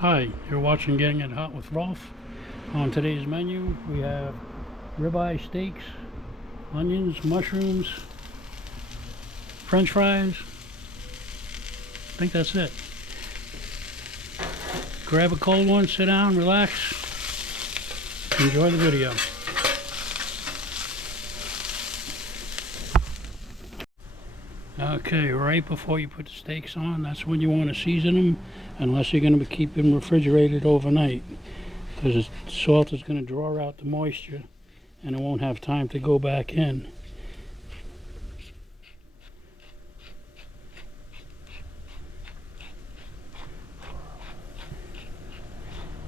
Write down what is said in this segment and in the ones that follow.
Hi, you're watching Getting It Hot with Rolf. On today's menu, we have ribeye steaks, onions, mushrooms, french fries. I think that's it. Grab a cold one, sit down, relax, enjoy the video. Okay, right before you put the steaks on, that's when you want to season them, unless you're going to keep them refrigerated overnight, because the salt is going to draw out the moisture and it won't have time to go back in.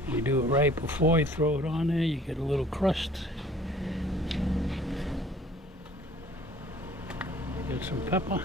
You do it right before you throw it on there, you get a little crust. Get some pepper.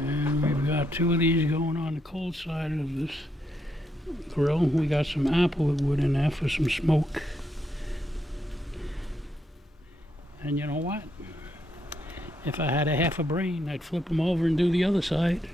And we've got two of these going on the cold side of this grill. We got some apple wood in there for some smoke. And you know what? If I had a half a brain, I'd flip them over and do the other side.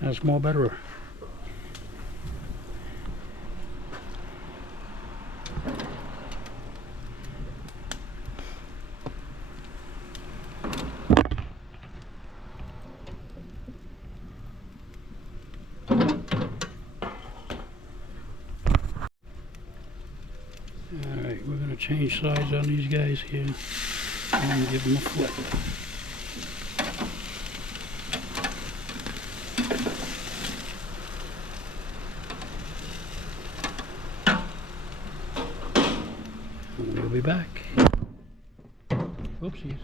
That's more better. Alright, we're going to change sides on these guys here and give them a flip. We'll be back. Whoopsies.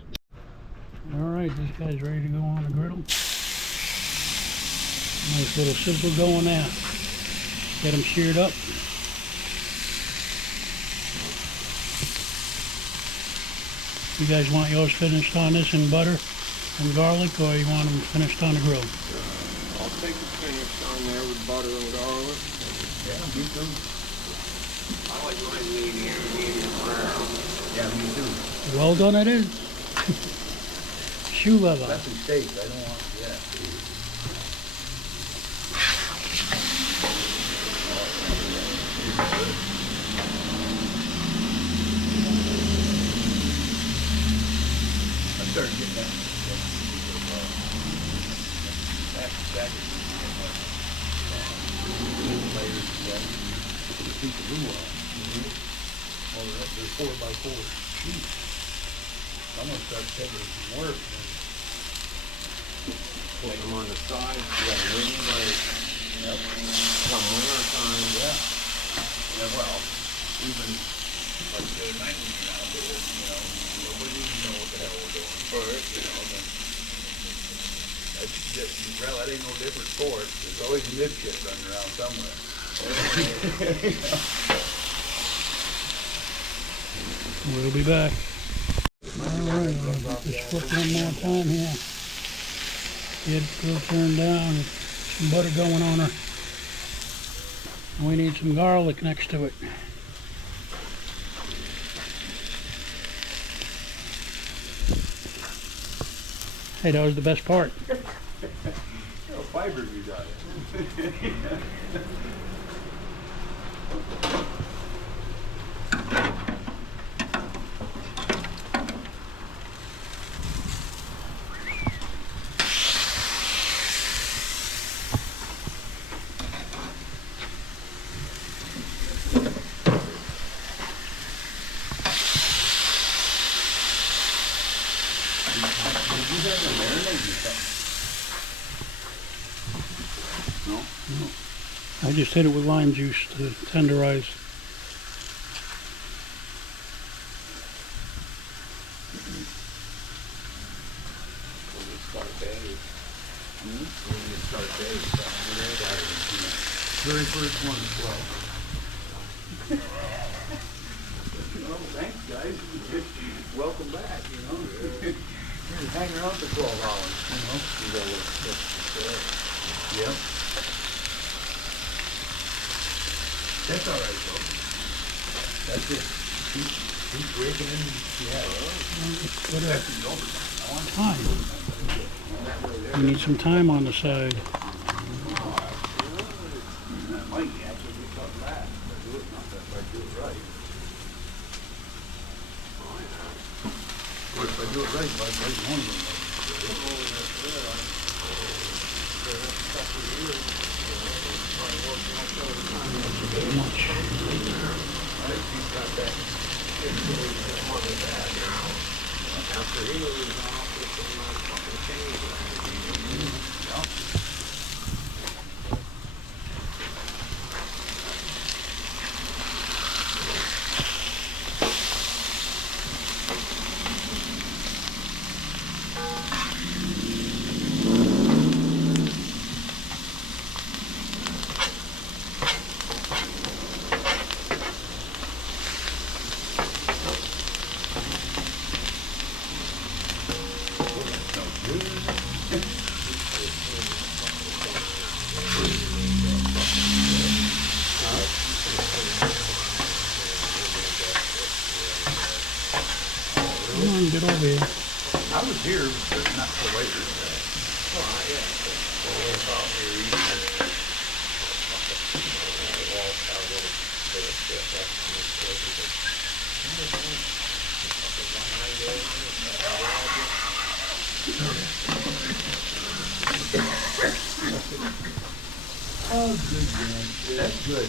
Alright, this guy's ready to go on the griddle. Nice little sizzle going there. Get them sheared up. You guys want yours finished on this in butter and garlic, or you want them finished on the grill? I'll take it finished on there with butter and garlic. Yeah, me too. I like mine medium brown. Yeah, me too. Well done it is. Shoe leather. Especially steaks, I don't want, yeah. I started getting that. Piece of glue on. All the rest, they're 4x4 sheets. I'm gonna start taking some work. Put them on the side. You got a ring, like, yep. Come winter time. Yeah. Yeah, well, even like the other night when we went out there, nobody even know what the hell we're doing for it, then that's just, well, that ain't no different sport. There's always a midget running around somewhere. We'll be back. Alright, just flip one more time here. Get the grill turned down. Some butter going on her. And we need some garlic next to it. Hey, that was the best part. Fiber you got it. just hit it with lime juice to tenderize. When you start days. When you start days, Very first one as well. oh, thanks, guys. Welcome back, you know. You're hanging around for 12 hours, you know. Yep. That's all right, though. That's it. Keep breaking in. Yeah. What else? Thyme. We need some thyme on the side. That might actually be something bad. If I do it, not if I do it right. Of course, if I do it right, I'd like one of them. Much. After he was off, it's not fucking changed. Come on, get over here. I was here, but not till later. Oh, good, man. That's good.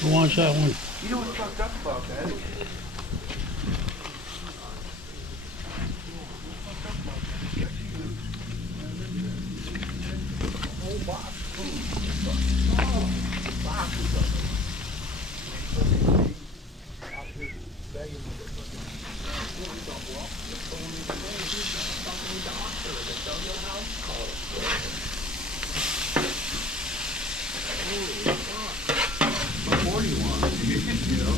Who wants that one? You know what's fucked up about that? What more do you want? You know?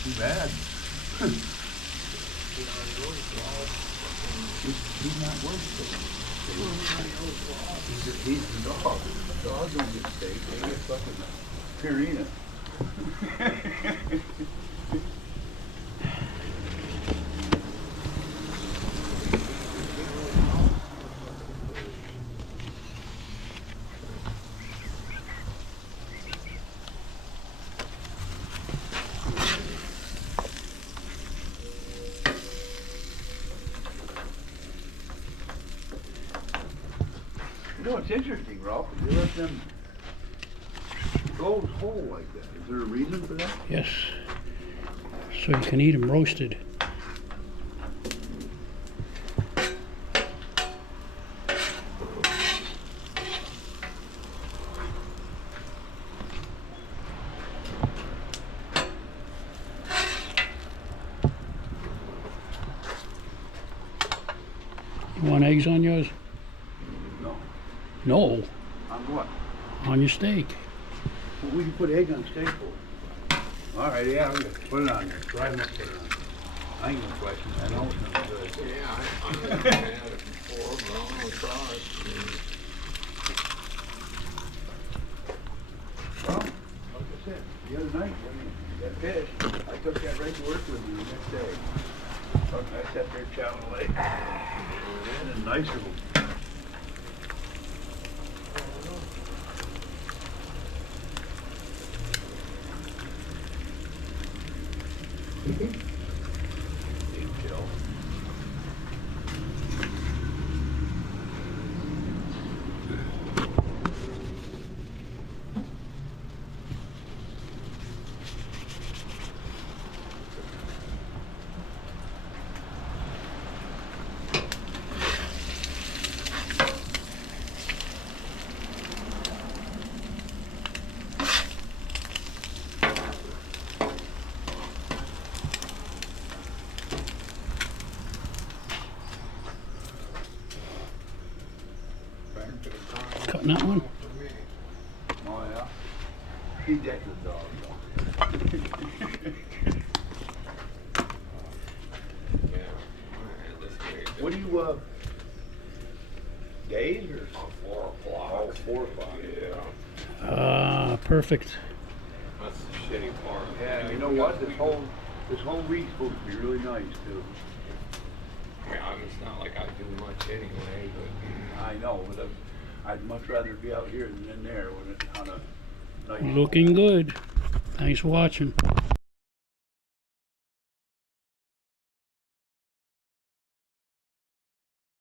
Too bad. He's not worth it. He's the dog. Dogs don't get steak. They get fucking Purina. You know, it's interesting, Rolf. You let them go whole like that. Is there a reason for that? Yes. So you can eat them roasted. You want eggs on yours? No. No, On what? on your steak. Well, we can put egg on steak for. All right, yeah, we'll put it on there. Try them up there. I ain't gonna question it. I know it's not good. Yeah, I've never had it before, but I'm gonna try it. Well, like I said, the other night, that fish, I took that right to work with me the next day. I sat there chowing away. And a nicer one. Cutting that one? Oh, yeah. Feed that to the dog, Yeah. This way. What do you, days or? 4 o'clock. Oh, 4 o'clock. Yeah. Ah, perfect. That's the shitty part. Yeah, you know what? This whole week's supposed to be really nice too. Yeah, it's not like I do much anyway, but I know, but I'd much rather be out here than in there when it's on a nice. Looking good. Thanks for watching.